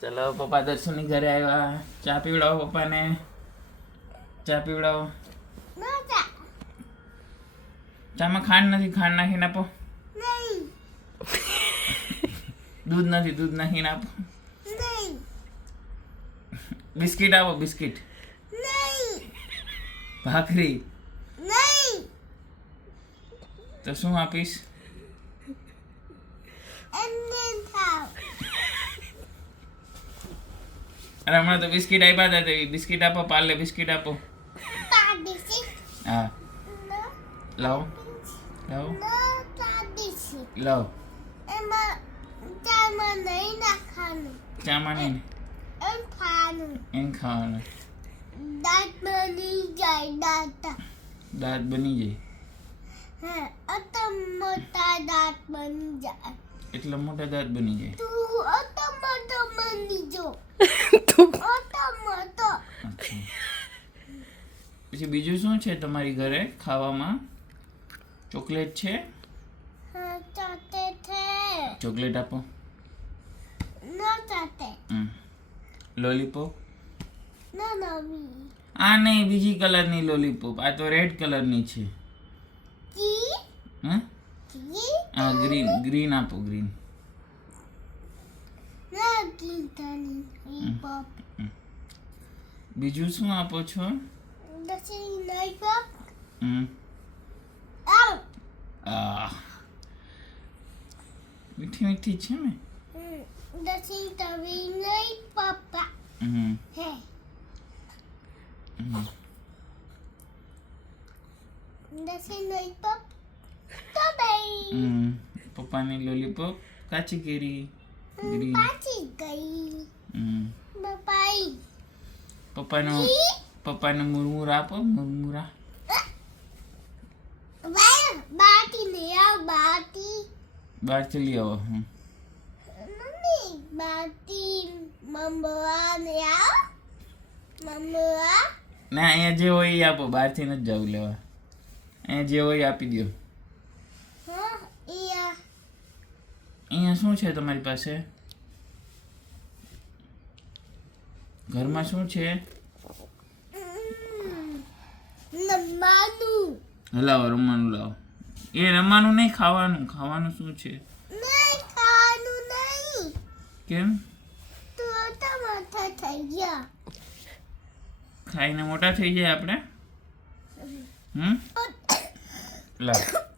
ચલો પપ્પા દર્શનની ઘરે આવ્યા. ચા પીવડાવો પપ્પાને. ચા પીવડાવો. ચામાં ખાંડ નથી, ખાંડ નાખીને આપો. દૂધ નથી, દૂધ નાખીને આપો. બિસ્કિટ આપો, બિસ્કિટ. ભાખરી તો શું આપીશ? અરે હમણાં તો બિસ્કિટ આપ્યા હતા તે બિસ્કિટ આપો. પાર્લે બિસ્કિટ આપો. હા લાવો લાવો લાવો. ચામાં નહીં એમ ખાવાનું. દાંત બની જાય. એટલા મોટા દાંત બની જાય. પછી બીજું શું છે તમારી ઘરે ખાવામાં? ચોકલેટ છે? ચોકલેટ આપો. લોલીપોપ? આ નહીં, બીજી કલરની લોલીપોપ. આ તો રેડ કલરની છે. હા ગ્રીન, ગ્રીન આપો, ગ્રીન. બીજું શું આપો છો? મીઠી મીઠી છે ને. પપ્પાની લોલીપોપ કાચી કેરી ગ્રીન. પપ્પાને મુરમુરા આપો, મુરમુરા. બહારથી લઈ આવો. ના અહીંયા જે હોય એ આપો, બહારથી નથી જવું લેવા. અહીંયા જે હોય આપી દો. અહીંયા શું છે તમારી પાસે? ઘરમાં શું છે? હલાવો, રમવાનું લાવો. એ રમવાનું નહીં, ખાવાનું. ખાવાનું શું છે? કેમ? ખાઈને મોટા થઈ જાય આપણે. લાવ.